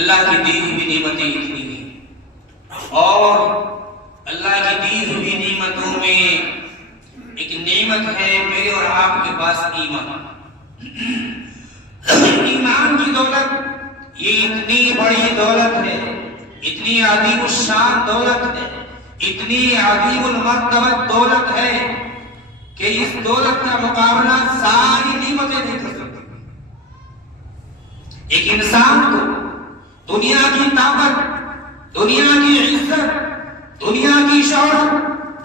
اللہ کی دی ہوئی نعمتیں اتنی ہیں، اور اللہ کی دی ہوئی نعمتوں میں ایک نعمت ہے میرے اور آپ کے پاس ایمان۔ ایمان کی دولت یہ اتنی بڑی دولت ہے، اتنی عظیم الشان دولت ہے، اتنی عظیم المرتبہ دولت ہے کہ اس دولت کا مقابلہ ساری نعمتیں نہیں کر سکتی۔ ایک انسان کو دنیا کی طاقت، دنیا کی عزت، دنیا کی شہرت،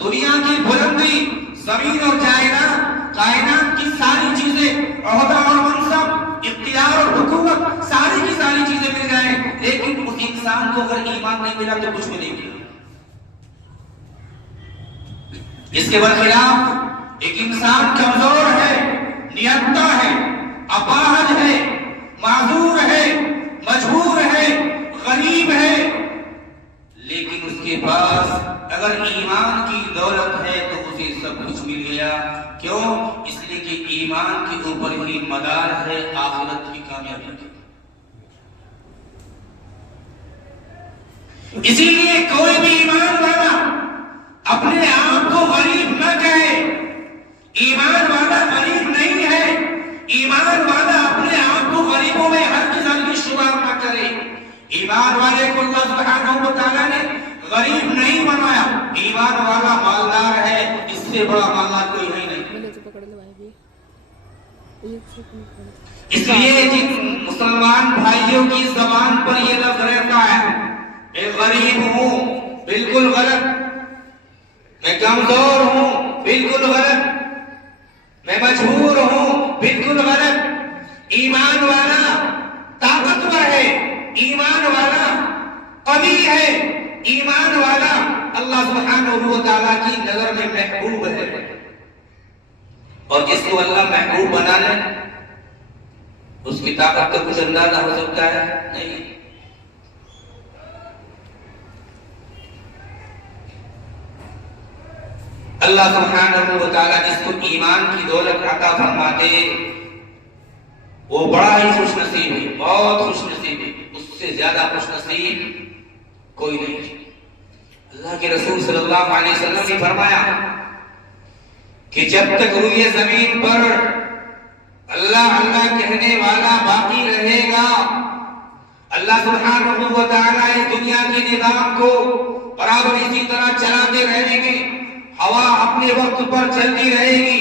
دنیا کی بلندی، زمین اور کائنات کی ساری چیزیں، عہدہ اور منصب، اختیار اور حکومت، ساری کی ساری چیزیں مل جائیں، لیکن اس انسان کو اگر ایمان نہیں ملا تو کچھ بھی نہیں ملا۔ اس کے برخلاف ایک انسان کمزور ہے، نہتہ ہے، اپاہج ہے، معذور ہے، مجبور ہے، غریب ہے، لیکن اس کے پاس اگر ایمان کی دولت ہے تو اسے سب کچھ مل گیا۔ کیوں؟ اس لیے کہ ایمان کے اوپر ہی مدار ہے آخرت کی کامیابی کی۔ اسی لیے کوئی بھی ایمان والا اپنے آپ کو غریب نہ کہے۔ ایمان والا غریب نہیں ہے، ایمان والا اپنے آپ کو غریبوں میں ہرگز شمار نہ کرے۔ ایمان والے کو اللہ سبحانہ و تعالیٰ نے غریب نہیں بنایا، ایمان والا مالدار ہے، اس سے بڑا مالدار کوئی ہے نہیں۔ اس لیے جن مسلمان بھائیوں کی زبان پر یہ لفظ رہتا ہے میں غریب ہوں، بالکل غلط، میں کمزور ہوں، بالکل غلط، میں مجبور ہوں، بالکل غلط۔ ایمان والا طاقتور ہے، ایمان والا قوی ہے، ایمان والا اللہ سبحانہ و تعالیٰ کی نظر میں محبوب ہے، اور جس کو اللہ محبوب بنا لے اس کی طاقت کا کچھ اندازہ ہو سکتا ہے؟ نہیں۔ اللہ سبحانہ و تعالیٰ جس کو ایمان کی دولت عطا فرماتے وہ بڑا ہی خوش نصیب ہے، بہت خوش نصیب ہے، اس سے زیادہ خوش نصیب کوئی نہیں۔ اللہ کے رسول صلی اللہ علیہ وسلم نے فرمایا کہ جب تک روئے زمین پر اللہ اللہ کہنے والا باقی رہے گا، اللہ سبحانہ و تعالیٰ اس دنیا کے نظام کو برابر اسی طرح چلاتے رہیں گے۔ ہوا اپنے وقت پر چلتی رہے گی،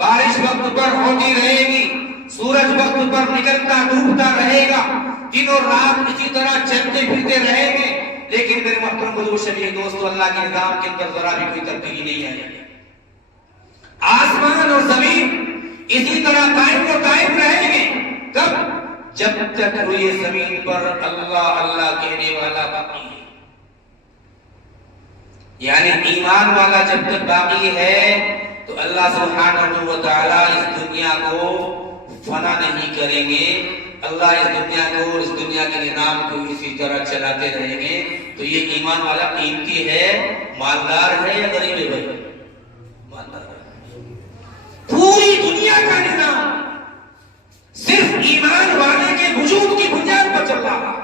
بارش وقت پر ہوتی رہے گی، سورج وقت پر نکلتا ڈوبتا رہے گا، دن اور رات اسی طرح چلتے پھرتے رہیں گے، لیکن میرے محترم حضور شفیع دوستو، اللہ کے نظام کے اندر ذرا بھی کوئی تبدیلی نہیں ہے۔ آسمان اور زمین اسی طرح قائم و قائم رہیں گے۔ کب؟ جب تک روئے زمین پر اللہ اللہ کہنے والا باقی ہے، یعنی ایمان والا جب تک باقی ہے تو اللہ سبحانہ و تعالیٰ اس دنیا کو فنا نہیں کریں گے، اللہ اس دنیا کو، اس دنیا کے نظام کو اسی طرح چلاتے رہیں گے۔ تو یہ ایمان والا قیمتی ہے، مالدار ہے یا غریب ہے؟ بھائی مالدار ہے۔ پوری دنیا کا نظام صرف ایمان والے کے وجود کی بنیاد پر چل رہا ہے،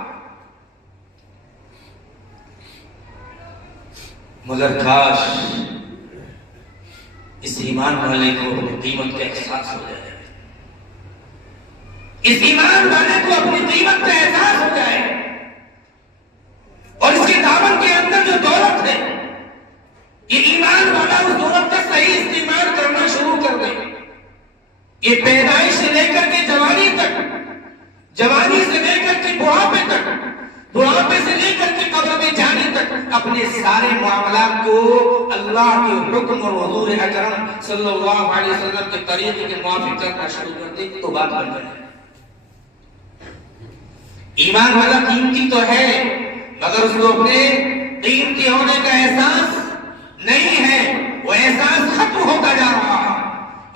مگر کاش اس ایمان والے کو اپنی قیمت کا احساس ہو جائے، اس ایمان والے کو اپنی قیمت کا احساس ہو جائے، اور اس کے دامن کے اندر جو دولت ہے یہ ایمان والا اس دولت کا صحیح استعمال کرنا شروع کر دے۔ یہ پیدائش سے لے کر کے جوانی تک، جوانی سے لے کر کے بڑھاپے تک، بڑھاپے سے لے کر کے قبر میں جانے تک اپنے سارے معاملات کو اللہ کے حکم اور حضور اکرم صلی اللہ علیہ وسلم کے طریقے کے موافق کرنا شروع کر دے تو بات بن جائے۔ ایمان والا قیمتی تو ہے، مگر اس کو اپنے قیمتی ہونے کا احساس نہیں ہے، وہ احساس ختم ہوتا جا رہا ہے۔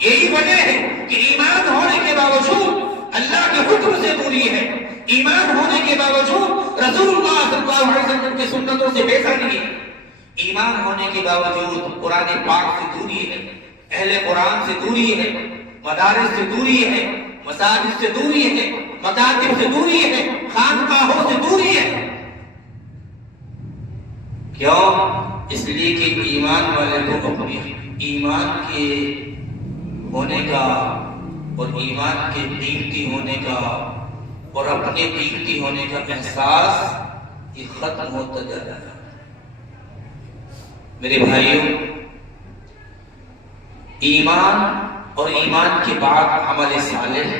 یہی وجہ ہے کہ ایمان ہونے کے باوجود اللہ کے حکم سے دوری ہے، ایمان ہونے کے باوجود رسول اللہ صلی اللہ علیہ وسلم کی سنتوں سے بے خبری ہے، ایمان ہونے کے باوجود قرآن پاک سے دوری ہے، اہل قرآن سے دوری ہے، مدارس سے دوری ہے، مساجد سے دوری ہے، مکاتب سے دوری ہے، خانقاہوں سے دوری ہے. کیوں؟ اس لیے کہ ایمان والے کو اپنی ایمان کے ہونے کا اور ایمان کے قیمتی ہونے کا اور اپنے قیمتی ہونے کا احساس یہ ختم ہوتا جا رہا ہے. میرے بھائیوں، ایمان اور ایمان کے بعد عمل صالح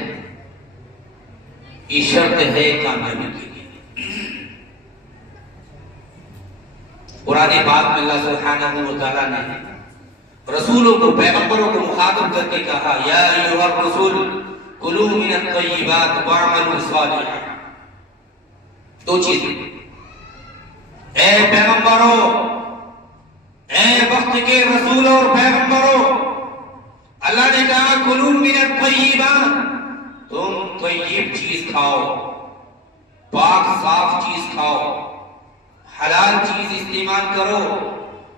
یہ شرط ہے کامیابی کے لیے. قرآن پاک میں اللہ سبحانہ و تعالیٰ نے رسولوں کو، پیغمبروں کو مخاطب کر کے کہا یا ایھا الرسول کلوا من الطیبات واعملوا صالحا. دو چیزیں، اے پیغمبروں، اے وقت کے رسولوں اور پیغمبروں، اللہ نے کہا کلوا من الطیبات، تم طیب چیز کھاؤ، پاک صاف چیز کھاؤ، حلال چیز استعمال کرو.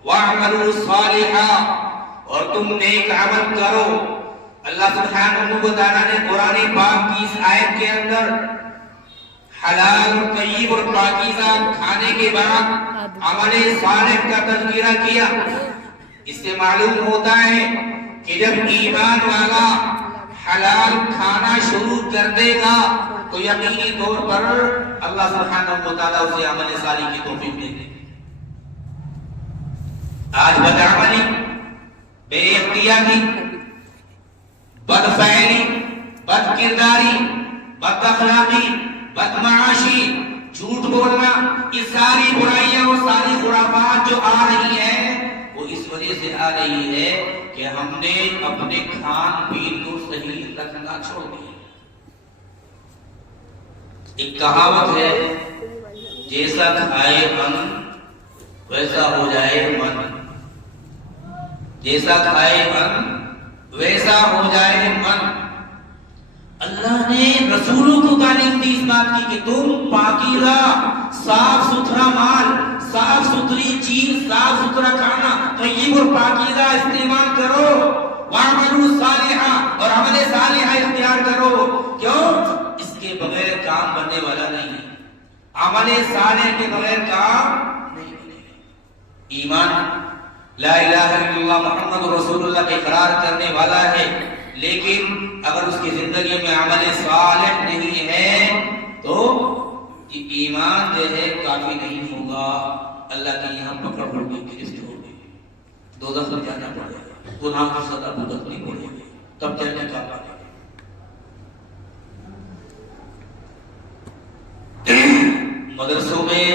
وَاعْمَلُوا صَالِحًا، اور تم نیک عمل کرو. اللہ سبحانہ و تعالیٰ نے قرآن پاک کی اس آیت کے اندر حلال اور طیب اور پاکیزہ کھانے کے بعد عمل صالح کا تذکرہ کیا. اس سے معلوم ہوتا ہے کہ جب ایمان والا حلال کھانا شروع کر دے گا تو یقینی طور پر اللہ سبحانہ و تعالیٰ اسے عمل صالح کی توفیق دے گا. آج بدعملی، بے اختیاری، بدفعلی، بد کرداری، بد اخلاقی، بد معاشی، جھوٹ بولنا، یہ ساری برائیاں اور ساری خرافات جو آ رہی ہیں وہ اس وجہ سے آ رہی ہے کہ ہم نے اپنے کھان پین کو صحیح رکھنا چھوڑ دیا. ایک کہاوت ہے، جیسا کھائے من ویسا ہو جائے من. جیسا کھائے من ویسا ہو جائے من. اللہ نے رسولوں کو تعلیم دی اس بات کی کہ تم پاکیزہ، صاف ستھرا مال، صاف ستھری چیز، صاف ستھرا کھانا، طیب اور پاکیزہ استعمال کرو. وَاعْمَلُوا صَالِحًا، اور عمل صالحہ اختیار کرو. کیوں؟ اس کے بغیر کام بننے والا نہیں ہے. عمل صالح کے بغیر کام نہیں بنے گا. ایمان لا الہ الا اللہ محمد رسول اللہ کا اقرار کرنے والا ہے، لیکن اگر اس کی زندگی میں عمل صالح نہیں ہے تو ایمان جو ہے کافی نہیں ہوگا. اللہ کے یہاں پکڑ ہوگی، گرفت ہوگی، دوزخ میں جانا پڑے گا، گناہ کی سزا بھگتنی پڑے گی، تب جانے کا پائے گا. مدرسوں میں،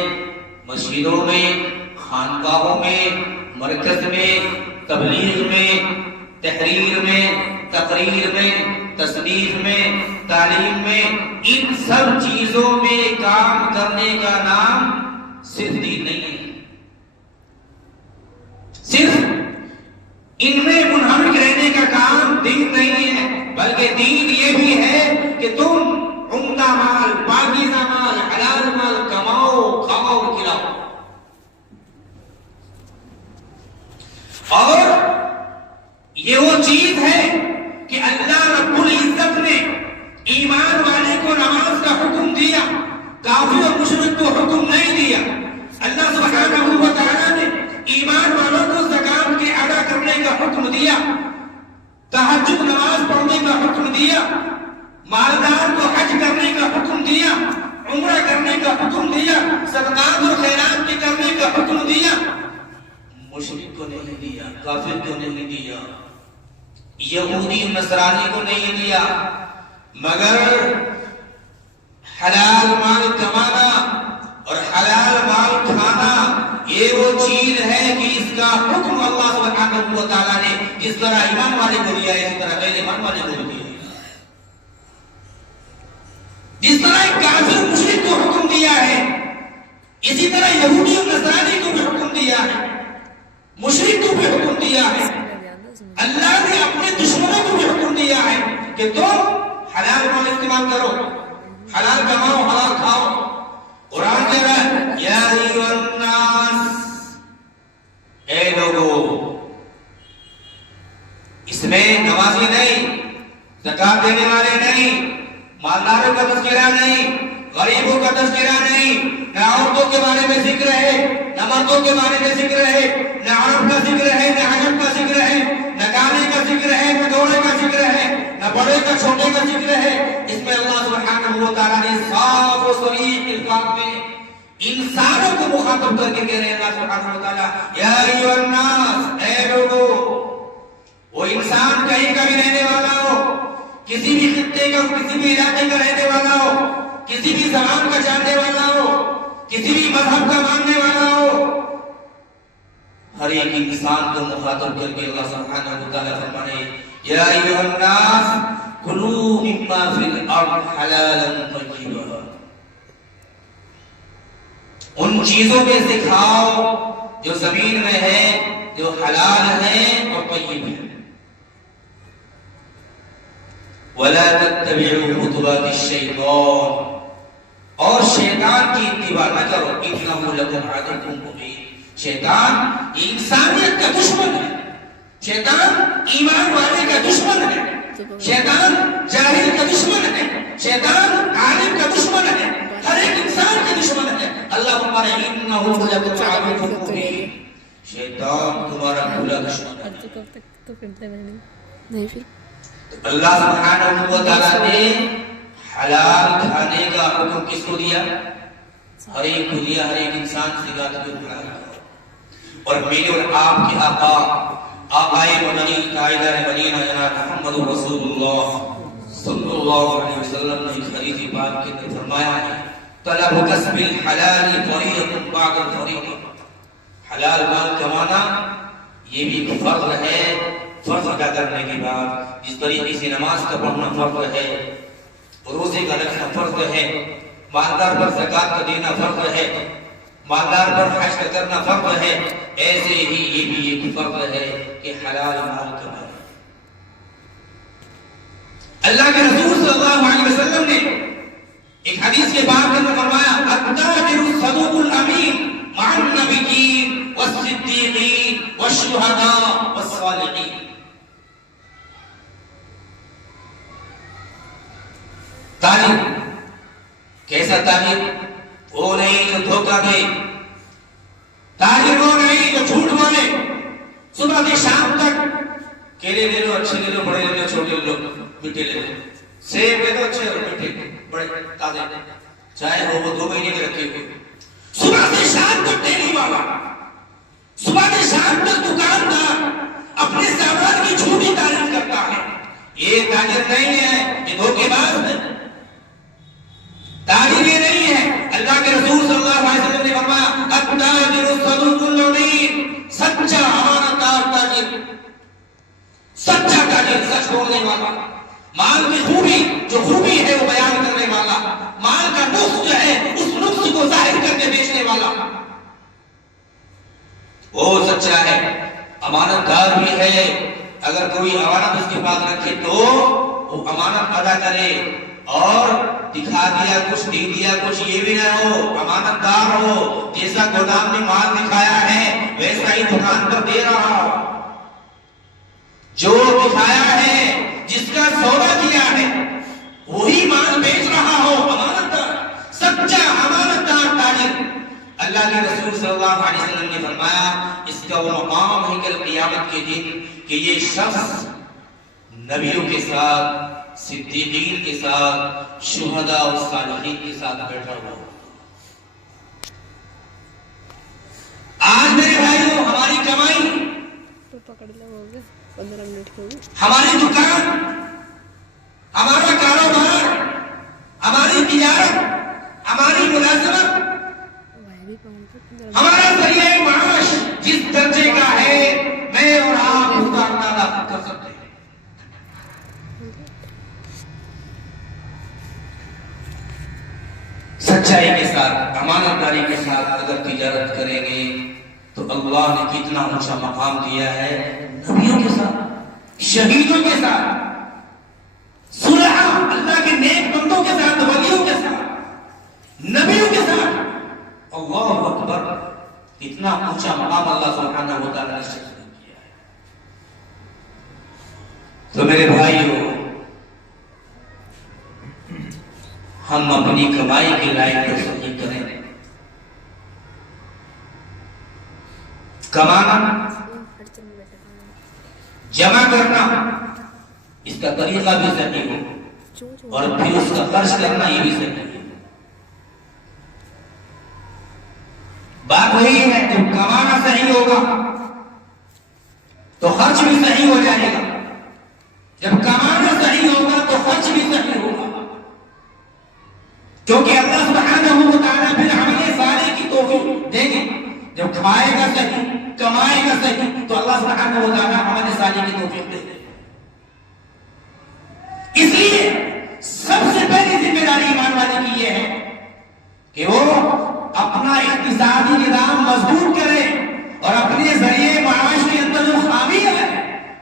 مسجدوں میں، خانقاہوں میں، مرکز میں، تبلیغ میں، تحریر میں، تقریر میں، تصنیف میں، تعلیم میں، ان سب چیزوں میں کام کرنے کا نام صرف دین نہیں ہے. صرف ان میں منہمک رہنے کا کام دین نہیں ہے، بلکہ دین یہ بھی ہے کہ تم عمدہ مال، پاکیزہ مال، حلال مال کماؤ، کھاؤ، کھلاؤ. اور یہ وہ چیز ہے کہ اللہ رب العزت نے ایمان والے کو نماز کا حکم دیا، کافر اور مشرک کو حکم نہیں دیا. اللہ سبحانہ و تعالیٰ نے ایمان والوں کو زکات کے ادا کرنے کا حکم دیا، تہجد نماز پڑھنے کا حکم دیا، مالدار کو حج کرنے کا حکم دیا، عمرہ کرنے کا حکم دیا، صدقات اور خیرات کے کرنے کا حکم دیا. مشرک کو نہیں دیا، کافر کو نہیں دیا، یہودی نصرانی کو نہیں دیا. مگر حلال مال کمانا اور حلال مال کھانا یہ وہ چیز ہے کہ اس کا حکم اللہ سبحانہ و تعالیٰ نے جس طرح ایمان والے کو دیا ہے اس طرح غیر ایمان والے کو دیا ہے. جس طرح ایک کافر مشرک کو حکم دیا ہے اسی طرح یہودی اور نصرانی کو بھی حکم دیا ہے، مشرک کو بھی حکم دیا ہے. اللہ نے اپنے دشمنوں کو بھی حکم دیا ہے کہ تم حلال مال استعمال کرو، حلال کماؤ، حلال کھاؤ. قرآن کہہ رہا ہے یا ایھا الناس، اے لوگو. اس میں نمازی نہیں، زکات دینے والے نہیں، مالداروں کا تذکرہ نہیں، غریبوں کا تذکرہ نہیں، نہ عورتوں کے بارے میں ذکر ہے، نہ مردوں کے بارے میں ذکر ہے، نہ عرب کا ذکر ہے، نہ عجم کا ذکر ہے، نہ گانے کا ذکر ہے، نہ دوڑے کا ذکر ہے، نہ بڑے کا چھوٹے کا ذکر ہے۔ اس میں اللہ سبحانہ و تعالیٰ نے صاف و صریح الفاظ میں انسانوں کو مخاطب کر کے کہہ رہے ہیں اللہ سبحانہ و تعالیٰ یا ایھا الناس، اے لوگو، وہ انسان کہیں کا بھی رہنے والا ہو، کسی بھی خطے کا، کسی بھی علاقے کا رہنے والا ہو، کسی بھی زبان کا جاننے والا ہو، کسی بھی مذہب کا ماننے والا ہو، ہر ایک انسان کو مخاطب کر کے اللہ سبحانہ و تعالیٰ فرمانے یا ایھا الناس کلوا مما فی الارض حلالا طیبا، ان چیزوں میں سے کھاؤ جو زمین میں ہے، جو حلال ہیں اور طیب ہیں۔ وَلَا تَتَّبِعُوا خُطُوَاتِ الشَّيْطَانِ، اور شیطان کی اتباع نہ کرو، إِنَّهُ لَكُمْ عَدُوٌّ مُبِينٌ، شیطان انسانیت کا دشمن ہے، شیطان ایمان والے کا دشمن ہے، شیطان جاہل کا دشمن ہے، شیطان عالم کا دشمن ہے، ہر ایک انسان کا دشمن ہے۔ اللہ فرماتا ہے إِنَّهُ لَكُمْ عَدُوٌّ مُبِينٌ، شیطان تمہارا بھولا دشمن ہے۔ اللہ سبحانہ و تعالیٰ نے حلال کھانے کا حکم کس کو دیا؟ ہر ایک کو دیا، ہر ایک انسان سے کہا کہ حلال کھاؤ۔ اور میرے اور آپ کے آقا، آقائے مدنی، تاجدار مدینہ جناب محمد رسول اللہ صلی اللہ علیہ وسلم نے ایک حدیث پاک کے اندر فرمایا ہے طلب کسب الحلال فریضۃ بعد الفریضہ، حلال مال کمانا یہ بھی ایک فرض ہے، فرض ادا کرنے کے بعد جس طریقے سے نماز کا پڑھنا فرض ہے، روزے کا رکھنا فرض ہے، مالدار پر زکات کا دینا فرض ہے، مالدار پر حج کا کرنا فرض ہے، ایسے ہی یہ بھی ایک فرض ہے کہ حلال مال کمائے۔ اللہ کے رسول صلی اللہ علیہ وسلم نے ایک حدیث کے باب میں فرمایا التاجر الصدوق الامین مع النبیین والصدیقین والشہداء والصالحین، تاجر کیسا تاجر؟ وہ نہیں جو دھوکہ دے، تاجر وہ نہیں جو جھوٹ بولے، صبح سے شام تک کیلے لے لو، اچھے لے لو، بڑے لے لو، چھوٹے لے لو، میٹھے لے لو، سیب لے لو اچھے اور میٹھے بڑے تازے، چاہے وہ 2 مہینے کے رکھے ہوئے، صبح سے شام تک ٹھیلی والا، صبح سے شام تک دکاندار اپنے سامان کی جھوٹی تعریف کرتا ہے، یہ تاجر نہیں ہے، یہ دھوکے باز ہے، تاجر یہ نہیں ہے۔ اللہ کے رسول صلی اللہ علیہ وسلم نے فرمایا التاجر الصدوق الامین، سچا امانت دار تاجر، سچا تاجر، سچ بولنے والا، مال کی خوبی جو خوبی ہے وہ بیان کرنے والا، مال کا نقص جو ہے اس نقص کو ظاہر کر کے بیچنے والا، وہ سچا ہے، امانت دار بھی ہے۔ اگر کوئی امانت اس کے پاس رکھے تو وہ امانت ادا کرے، اور دکھا دیا کچھ، دے دیا کچھ، یہ بھی نہ ہو، امانت دار ہو، جیسا گودام میں مال دکھایا ہے ویسا ہی دکان پر دے رہا ہو، جو دکھایا ہے، جس کا سودا کیا ہے وہی مال بیچ رہا ہو، امانت دار، سچا امانت دار تاجر۔ اللہ کے رسول صلی اللہ علیہ وسلم نے فرمایا اس کا وہ مقام ہے کل قیامت کے دن کہ یہ شخص نبیوں کے ساتھ، صدیقین کے ساتھ، شہداء اور صالحین کے ساتھ بیٹھا ہوا۔ آج میرے بھائیوں ہماری کمائی، ہماری دکان، ہمارا کاروبار، ہماری تجارت، ہماری ملازمت، ہمارا ذریعہ معاش جس درجے کا ہے میں اور آپ اس کا اندازہ کر سکتے ہیں۔ سچائی کے ساتھ، امانت داری کے ساتھ اگر تجارت کریں گے تو اللہ نے کتنا اونچا مقام دیا ہے، نبیوں کے ساتھ، شہیدوں کے ساتھ، صلحاء اللہ کے نیک بندوں کے ساتھ، ولیوں کے ساتھ، نبیوں کے ساتھ، اللہ اکبر، اتنا اونچا مقام اللہ سبحانہ و تعالی نے شخص نے کیا ہے۔ تو میرے بھائیوں، ہم اپنی کمائی کی لائن کو صحیح کریں. کمانا، جمع کرنا، اس کا طریقہ بھی صحیح ہو اور پھر اس کا خرچ کرنا یہ بھی صحیح ہے. بات وہی ہے، جب کمانا صحیح ہوگا تو خرچ بھی صحیح ہو جائے گا. جب کمانا صحیح ہوگا تو خرچ بھی صحیح ہوگا، کیونکہ اللہ سبحانہ و تعالیٰ پھر عمل صالح کی توفیق دیں گے. جب کھائے گا صحیح، کمائے گا صحیح تو اللہ سبحانہ و تعالیٰ عمل صالح کی توفیق دیں گے. اس لیے سب سے پہلی ذمہ داری ایمان والے کی یہ ہے کہ وہ اپنا اقتصادی نظام مضبوط کرے اور اپنے ذریعے معاش کے اندر جو خامیاں ہیں،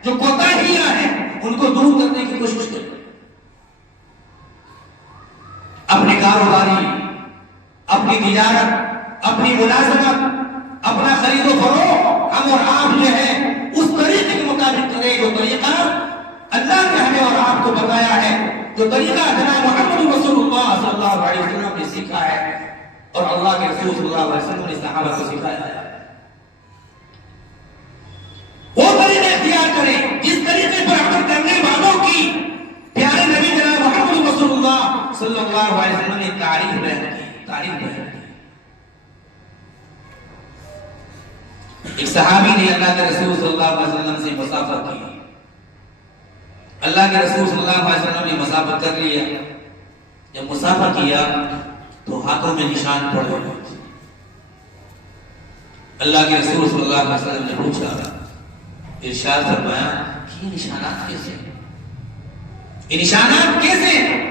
جو کوتاہیاں ہیں، ان کو دور کرنے کی کوشش کرے. اپنے کاروباری، اپنی تجارت، اپنی ملازمت، اپنا خرید و فروخت ہم اور آپ جو ہے اس طریقے کے مطابق کرے جو طریقہ اللہ نے ہمیں اور آپ کو بتایا ہے، جو طریقہ جناب محمد رسول اللہ صلی اللہ علیہ وسلم نے سیکھا ہے اور اللہ کے رسول صلی اللہ علیہ وسلم نے صحابہ کو سکھایا ہے. وہ طریقے اختیار کریں جس طریقے پر عمل کرنے والوں کی پیارے نبی جناب محمد رسول اللہ صلی اللہ علیہ وسلم نے تعریف بیان کی. ایک صحابی نے اللہ کے رسول صلی اللہ علیہ وسلم سے مسافر کی. اللہ کے رسول صلی اللہ علیہ وسلم نے مسافر کر لیا. جب مسافر کیا تو ہاتھوں میں نشان پڑ گئے. اللہ کے رسول صلی اللہ علیہ وسلم نے پوچھا، ارشاد فرمایا کہ یہ نشانات کیسے ہیں؟ یہ نشانات کیسے ہیں؟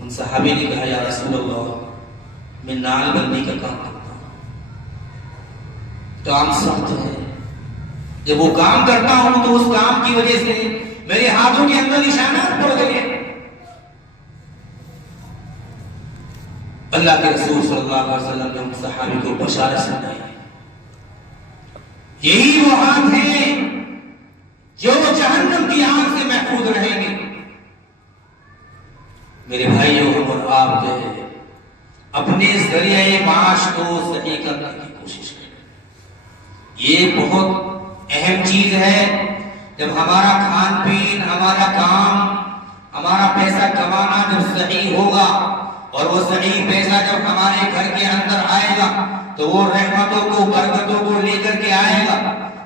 ان صحابی نے کہا، یا رسول اللہ میں نال بندی کا کام کرتا ہوں، کام سخت ہے. جب وہ کام کرتا ہوں تو اس کام کی وجہ سے میرے ہاتھوں کے اندر نشانات پڑ گئے. اللہ کے رسول صلی اللہ علیہ وسلم نے ان صحابی کو بشارت سنائی، یہی وہ ہاتھ ہیں جو جہنم کی آگ سے محفوظ رہیں گے. میرے بھائیوں ہم اور آپ جو ہے اپنے ذریعے معاش کو صحیح کرنے کی کوشش کریں. یہ بہت اہم چیز ہے. جب ہمارا کھان پین، ہمارا کام، ہمارا پیسہ کمانا جب صحیح ہوگا اور وہ صحیح پیسہ جب ہمارے گھر کے اندر آئے گا تو وہ رحمتوں کو، برکتوں کو لے کر کے آئے گا.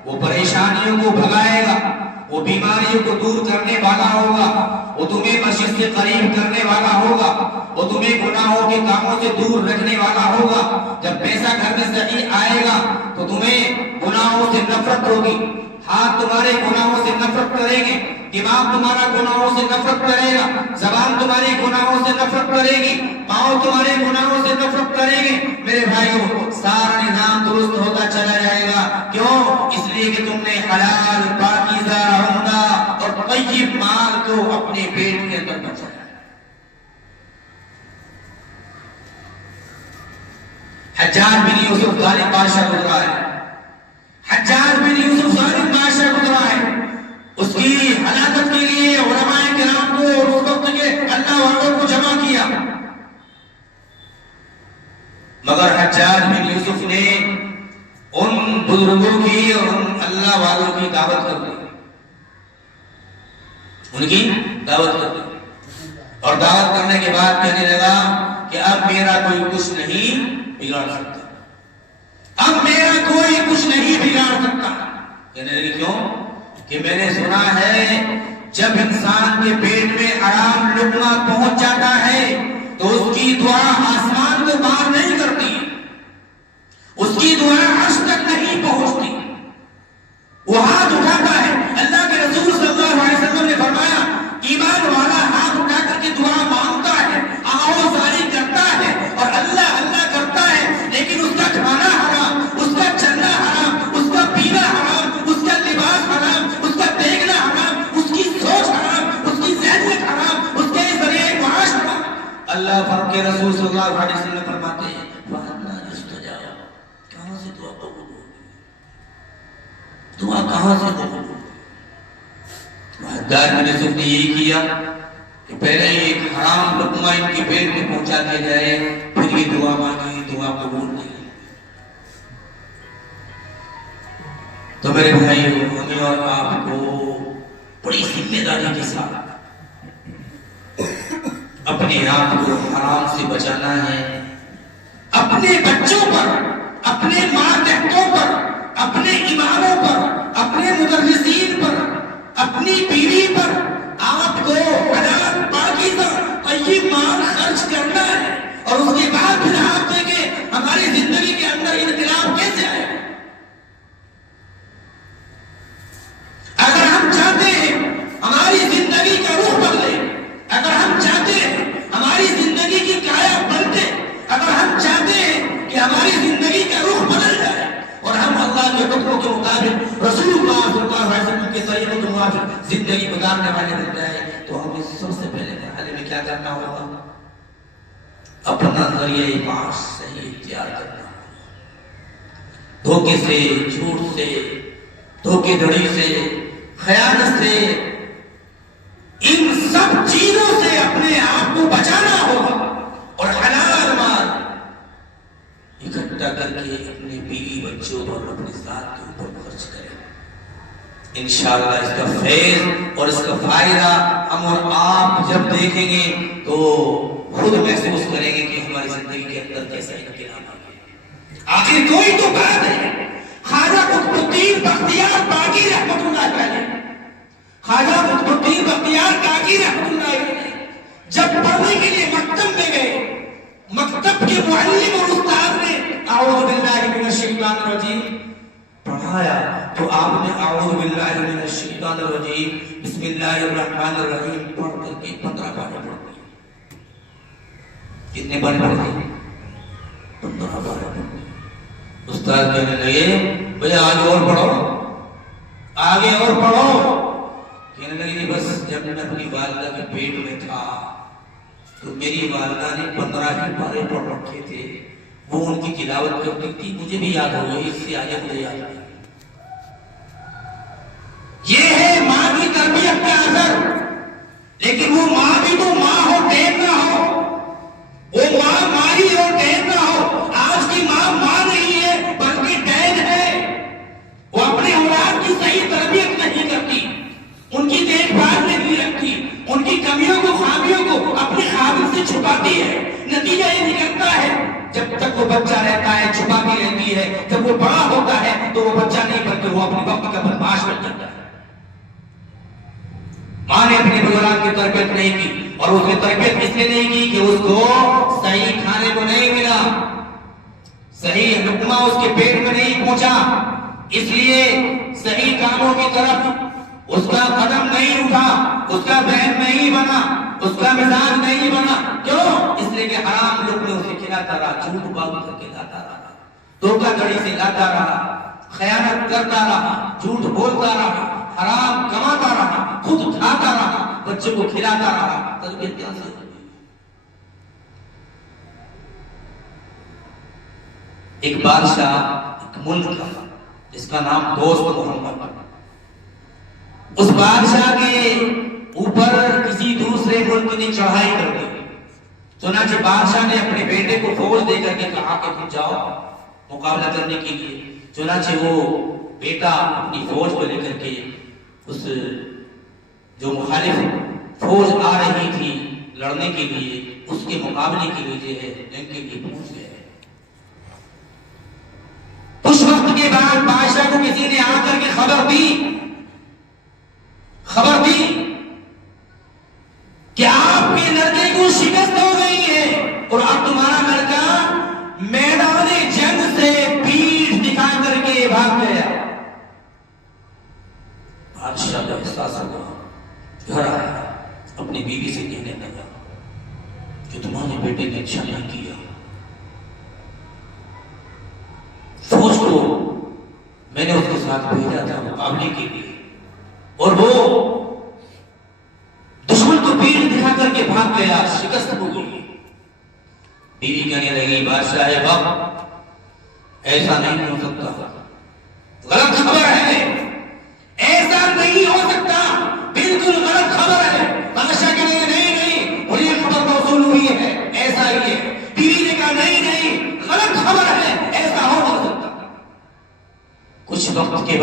وہ پریشانیوں کو بھگائے گا، وہ بیماریوں کو دور کرنے والا ہوگا، وہ تمہیں مسجد سے قریب کرنے والا ہوگا، وہ تمہیں گناہوں کے کاموں سے دور رکھنے والا ہوگا. جب پیسہ گھر میں صحیح آئے گا تو تمہیں گناہوں سے نفرت ہوگی. ہاتھ تمہارے گناہوں سے نفرت کریں گے، دماغ تمہارا گناہوں سے نفرت کرے گا، زبان تمہاری گناہوں سے نفرت کرے گی، پاؤں تمہارے گناہوں سے نفرت کریں گے. میرے بھائیوں سارا نظام درست ہوتا چلا جائے گا. کیوں؟ اس لیے کہ تم نے حلال، پاکیزہ، عمدہ اور طیب مال کو اپنے پیٹ کے اندر بچایا. حجاج بن یوسف ظالم بادشاہ گزرا ہے. حجاج بن یوسف ظالم بادشاہ گزرا ہے. اس کی ہلاکت کے لیے علماء کرام کو اور اس وقت کے اللہ والوں کو جمع کیا، مگر حجاج بن یوسف نے ان بزرگوں کی اور ان اللہ والوں کی دعوت کر دی. ان کی دعوت کر دی اور دعوت کرنے کے بعد کہنے لگا کہ اب میرا کوئی کچھ نہیں بگاڑ سکتا، اب میرا کوئی کچھ نہیں بگاڑ سکتا. کہنے لگے کیوں؟ کہ میں نے سنا ہے جب انسان کے پیٹ میں حرام لقمہ پہنچ جاتا ہے تو اس کی دعا آسمان کو پار نہیں کرتی، اس کی دعا عرش تک نہیں پہنچتی. وہ ہاتھ اٹھاتا ہے. اللہ کے رسول صلی اللہ علیہ وسلم نے فرمایا ایمان والا ہاتھ اٹھا کر کے دعا مانگتا ہے، آہوازاری کرتا ہے اور اللہ اللہ کرتا ہے، لیکن اس کا کھانا حرام، اس کا چلنا حرام، اس کا پینا حرام، اس کا لباس حرام، اس کا دیکھنا حرام، اس کی سوچ حرام، اس کی ذہنیت حرام، اس کے ذریعے معاش حرام. اللہ کے رسول صلی اللہ علیہ وسلم فرماتے ہیں کہاں سے دعا قبول ہوگی؟ دعا کہاں سے قبول ہوگی؟ حجاج بن یوسف نے یہی کیا کہ پہلے ایک حرام لقمہ ان کی پیٹ میں پہنچا دیا جائے، پھر یہ دعا مانگی، دعا قبول نہیں۔ تو میرے بھائیوں، ہمیں اور آپ کو بڑی ذمہ داری کے ساتھ اپنے آپ کو حرام سے بچانا ہے۔ اپنے بچوں پر، اپنے ماتحتوں پر، اپنے اماموں پر، اپنے مدرسین پر، اپنی بیوی پر آپ کو حلال پاکیزہ طیب مال خرچ کرنا ہے، اور اس کے بعد پھر آپ دیکھیں ہماری زندگی کے اندر انقلاب کیسے آئے۔ اگر ہم چاہتے ہیں ہماری زندگی کا رخ بدلے، اگر ہم چاہتے ہیں ہماری زندگی کی کایا پلٹے، اگر ہم چاہتے ہیں کہ ہماری زندگی کا رخ بدل جائے اور ہم اللہ کے حکموں کے مطابق رسول اللہ صلی اللہ علیہ وسلم کے طریقوں کے موافق زندگی گزارنے والے بن جائے، تو ہمیں سب سے پہلے مرحلے میں کیا کرنا ہوگا؟ اپنا ذریعہ معاش صحیح اختیار کرنا ہوگا۔ دھوکے سے، جھوٹ سے، دھوکے دھڑی سے، خیانت سے، ان سب چیزوں سے اپنے آپ کو بچانا ہوگا، اور حلال مال اکٹھا کر کے اپنے بیوی بچوں اور اپنے ذات کے اوپر خرچ کریں۔ انشاءاللہ اس کا فیض اور اس کا فائدہ ہم اور آپ جب دیکھیں گے تو خود محسوس کریں گے کہ ہماری زندگی کے اندر کیسا انقلاب آ گیا۔ آخر کوئی تو بات ہے، خواجہ قطب الدین بختیار کاکی رحمۃ اللہ علیہ، خواجہ قطب الدین بختیار کاکی رحمۃ اللہ علیہ جب پڑھنے کے لیے مکتب میں گئے، مکتب کے معلم اور استاد نے اعوذ باللہ من الشیطان الرجیم پڑھایا، تو آپ نے اعوذ باللہ من الشیطان الرجیم بسم اللہ الرحمن الرحیم پڑھ کر کے 15 پارے پڑھ دیے۔ کتنے پارے پڑھ دیے؟ 15 پارے پڑھ دیے۔ استاد کہنے لگے بھئی آگے اور پڑھو، آگے اور پڑھو۔ کہنے لگے نہیں بس جب میں اپنی والدہ کے پیٹ میں تھا تو میری والدہ نے 15 ہی پارے پڑھ رکھے تھے، وہ ان کی تلاوت کرتی تھی، مجھے بھی یاد ہو گئی، اس سے آگے مجھے یاد نہیں۔ یہ ہے ماں کی تربیت کا اثر، لیکن وہ ماں بھی تو ماں ہو، ٹیم نہ ہو، وہ ماں ماری ہو، ٹیم نہ ہو۔ آج کی ماں ماں نہیں ہے بلکہ ڈیڈ ہے، وہ اپنے اولاد کی صحیح تربیت نہیں کرتی، ان کی دیکھ بھال نہیں رکھتی، ان کی کمیوں کو، خامیوں کو اپنے خاطر سے چھپاتی ہے۔ نتیجہ یہ نکلتا ہے جب تک وہ بچہ رہتا ہے چھپاتی رہتی ہے، جب وہ بڑا ہوتا ہے تو وہ بچہ نہیں بلکہ وہ اپنے وقت کا بدمعاش بن جاتا ہے۔ ماں نے اپنے بزرگوں کی تربیت نہیں کی، اور اس نے تربیت اس لیے نہیں کی کہ اس کو صحیح کھانے کو نہیں ملا، صحیح لقمہ اس کے پیٹ میں نہیں پہنچا، اس لیے صحیح کاموں کی طرف اس کا قدم نہیں اٹھا، اس کا ذہن نہیں بنا، اس کا مزاج نہیں بنا۔ کیوں؟ اس لیے کہ حرام لقمے اسے کھلاتا رہا، جھوٹ باغ کر کے لاتا رہا، دھوکہ دھڑی سے لاتا رہا، خیانت کرتا رہا، جھوٹ بولتا رہا، حرام کماتا رہا، خود کھاتا رہا، بچوں کو کھلاتا رہا، تربیت کیا سے؟ ایک بادشاہ ایک ملک کا جس کا نام دوست محمد، اس بادشاہ کے اوپر کسی دوسرے ملک نے چڑھائی کر دی، چنانچہ بادشاہ نے اپنے بیٹے کو فوج دے کر کے کہا کہ تم جاؤ مقابلہ کرنے کے لیے۔ چنانچہ وہ بیٹا اپنی فوج کو لے کر کے اس جو مخالف فوج آ رہی تھی لڑنے کے لیے، اس کے مقابلے کے لیے جو ہے جنگ کے لیے پہنچ گئے۔ کچھ وقت کے بعد بادشاہ کو کسی نے آ کر کے خبر دی کہ آپ کے لڑکے کو شکست ہو گئی ہے اور اب تمہارا لڑکا میدان جنگ سے پیٹھ دکھا کر کے بھاگ گیا۔ بادشاہ کا احساس ہوا، گھر آیا، اپنی بیوی سے کہنے لگا کہ تمہارے بیٹے نے اچھا نہیں کیا، فوج کو میں نے اس کے ساتھ بھیجا تھا مقابلے کے لیے، اور وہ دشمن کو پیٹھ دکھا کر کے بھاگ گیا، شکست ہو گئی۔ بیوی کہنے لگی بادشاہ وقت ایسا نہیں ہو سکتا، غلط خبر ہے، ایسا نہیں ہو سکتا، بالکل غلط خبر ہے۔ بادشاہ کہنے لگے نہیں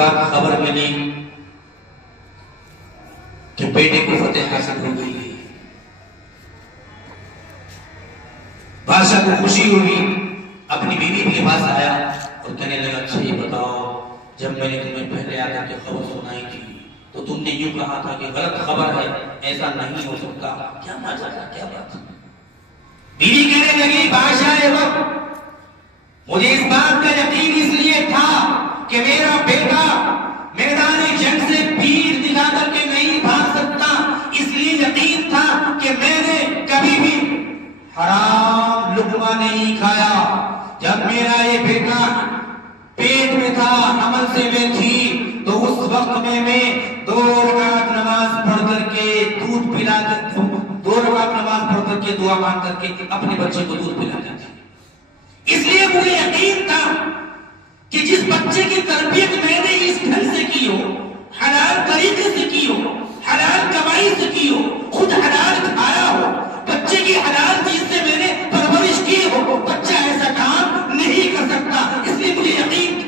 بعد خبر ملی کہ بیٹے کو فتح حاصل ہو گئی ہے. بادشاہ کو خوشی ہوئی، اپنی بیوی کے پاس آیا اور کہنے لگا اچھا یہ بتاؤ، جب میں نے تمہیں پہلے آ کر کے خبر سنائی تھی تو تم نے یوں کہا تھا کہ غلط خبر ہے، ایسا نہیں ہو سکتا، کیا مزہ تھا، کیا بات؟ بیوی کہنے لگی بادشاہ وقت مجھے اس بات کا یقین اس لیے تھا کہ میرا بیٹا میدان جنگ سے پیر دکھا کر کے نہیں بھاگ سکتا، اس لیے یقین تھا کہ میں نے کبھی بھی حرام لقمہ نہیں کھایا. جب میرا یہ بیٹا پیٹ میں تھا، حمل سے میں تھی، تو اس وقت میں 2 رکعت نماز پڑھ کر کے دودھ پلا کر 2 رکعت نماز پڑھ کر کے دعا مانگ کر کے اپنے بچے کو دودھ پلاتا تھا. اس لیے مجھے یقین تھا کہ جس بچے کی تربیت میں نے اس ڈھنگ سے کی ہو، حلال طریقے سے کی ہو، حلال کمائی سے کی ہو، خود حلال کھایا ہو، بچے کی حلال چیز سے میں نے پرورش کی ہو، بچہ ایسا کام نہیں کر سکتا. اس لیے مجھے یقین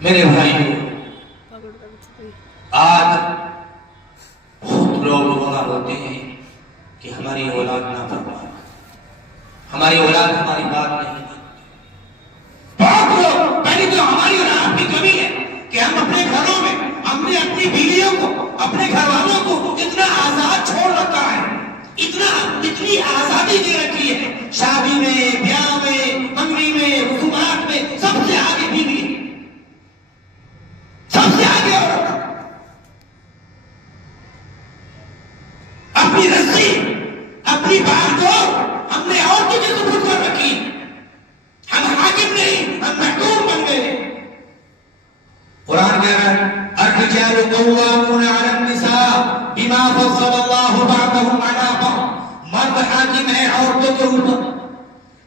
میرے بھائی آج بہت لوگ رونا روتے ہیں کہ ہماری اولاد نافرمان ہے، ہماری اولاد ہماری بات نہیں مانتی. بہت لوگ، پہلی تو ہماری اور آپ کی کمی ہے کہ ہم اپنے گھروں میں ہم نے اپنی بیویوں کو، اپنے گھر والوں کو اتنا آزاد چھوڑ رکھا ہے، اتنی آزادی دے رکھی ہے. شادی میں، بیاہ میں، منگنی میں، رسومات میں سب سے آگے بیوی ہے، سب سے آگے عورت. اپنی رسی، اپنی بات کو ہم نے عورتوں کی سپرد کر رکھی. ہم حاکم نہیں، ہم محکوم بن گئے. قرآن کہہ رہا ہے الرجال قوامون علی النساء بما فضل اللہ بعضهم علی بعض. مرد حاکم ہے عورتوں کے اوپر،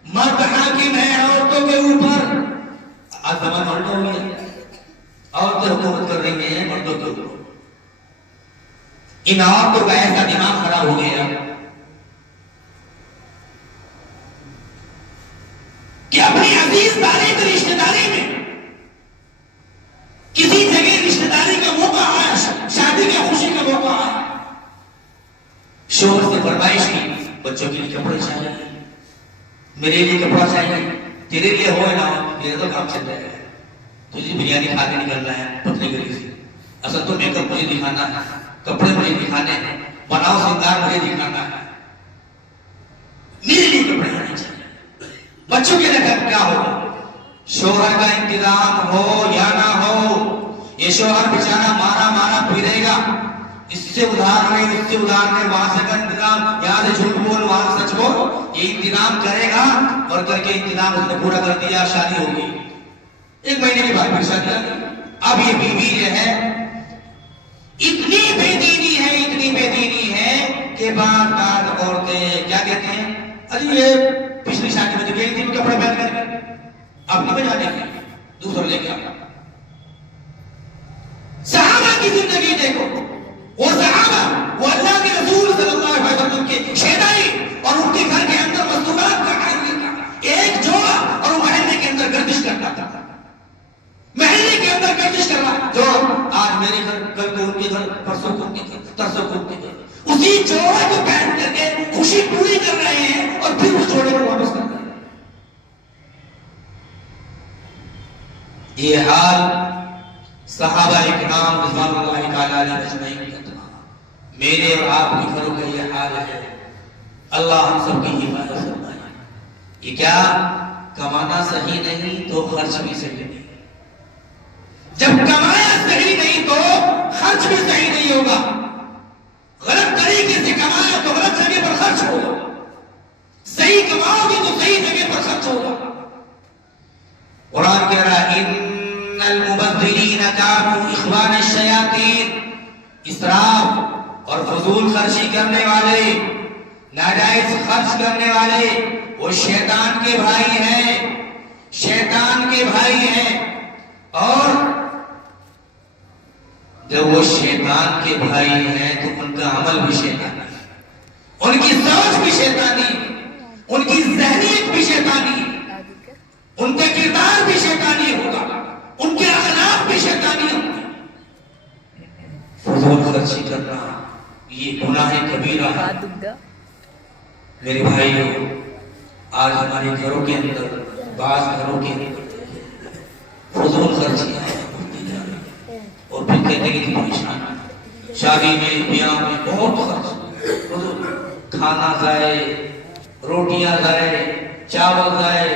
مرد حاکم ہے عورتوں کے اوپر. آج زمانہ الٹا ہو گیا، عورتیں حکومت کر رہی ہیں مردوں کے اوپر. ان عورتوں کا ایسا دماغ خراب ہو گیا کہ اپنی عزیز داری میں، رشتہ داری میں کسی جگہ رشتہ داری کا موقع آیا، شادی کا خوشی کا موقع آیا، شوہر سے فرمائش کی بچوں کے لیے کپڑے چاہیے، میرے لیے کپڑا چاہیے، تیرے لیے ہو نہ ہو میرا تو کام چل رہا ہے. تجھے بریانی کھا کے نکلنا ہے پتلی گلی سے، اصل تو میک اپ مجھے دکھانا ہے، کپڑے مجھے دکھانے ہیں، بناؤ سنگار مجھے دکھانا ہے، میرے لیے کپڑے ہونے چاہیے. بچوں کے لیے کیا ہوگا؟ شوہر کا انتظام ہو یا نہ ہو، یہ شوہر بیچارہ مارا مارا پھرے گا، اس سے ادھار نہیں، اس سے ادھار نہیں، وہاں سے کا انتظام، یہاں سے جھوٹ بول وہاں سے سچ بول، یہ انتظام کرے گا اور کر کے انتظام اس نے پورا کر دیا، شادی ہوگی. 1 مہینے کے بعد پھر شادی آ گئی. اب یہ بیوی جو ہے اتنی بے دینی ہے، اتنی بے دینی ہے کہ بار بار عورتیں کیا کہتے ہیں، ارے یہ پچھلی شادی میں تو گئی تھی کپڑے پہن کر، اب نہیں بجانے کے دوسروں لے کے آیا. صحابہ کی زندگی دیکھو، وہ صحابہ وہ اللہ کے رسول صلی اللہ علیہ وسلم کے شیدائی اور ان کے گھر کے اندر مستورات کا حال تھا. ایک جوڑا اور وہ محلے کے اندر گردش کرتا تھا، محلے کے اندر گردش کر رہا جو آج میرے گھر، کل کو ان کے گھر، پرسوں کو ان کے گھر، ترسوں کو ان کے گھر، اسی جوڑے کو پہن کر کے خوشی پوری کر رہے ہیں اور پھر اس جوڑے کو واپس کر رہے ہیں. یہ حال صحابہ اکرام رضوان اللہ تعالی علیہ اجمعین کا تھا. میرے اور آپ کے گھروں کا یہ حال ہے. اللہ ہم سب کی حفاظت فرمائے. یہ کیا کمانا صحیح نہیں تو خرچ بھی صحیح نہیں. جب کمایا صحیح نہیں تو خرچ بھی صحیح نہیں ہوگا. غلط طریقے سے کمایا تو غلط جگہ پر خرچ ہوگا، صحیح کماؤ گے تو صحیح جگہ پر خرچ ہوگا. قرآن کہہ رہا ہے ان المبذرین کانوا اخوان الشیاطین. اسراف اور فضول خرچی کرنے والے، ناجائز خرچ کرنے والے وہ شیطان کے بھائی ہیں، شیطان کے بھائی ہیں. اور جب وہ شیطان کے بھائی ہیں تو ان کا عمل بھی شیطانی ہے، ان کی سوچ بھی شیطانی، ان کی ذہنیت بھی شیطانی ہے، ان کا کردار بھی شیطانی ہوگا، ان کے اخلاق بھی شیطانی ہوگا۔ فضول خرچی کرنا یہ گناہ کبیرہ ہے۔ میرے بھائیوں، آج ہمارے گھروں کے اندر، بعض گھروں کے اندر فضول خرچیاں ہوتی جا رہی ہیں، اور پھر کہتے ہیں کہ پریشان، شادی میں بیاہ میں بہت خرچ، کھانا ضائع، روٹیاں ضائع، چاول ضائع،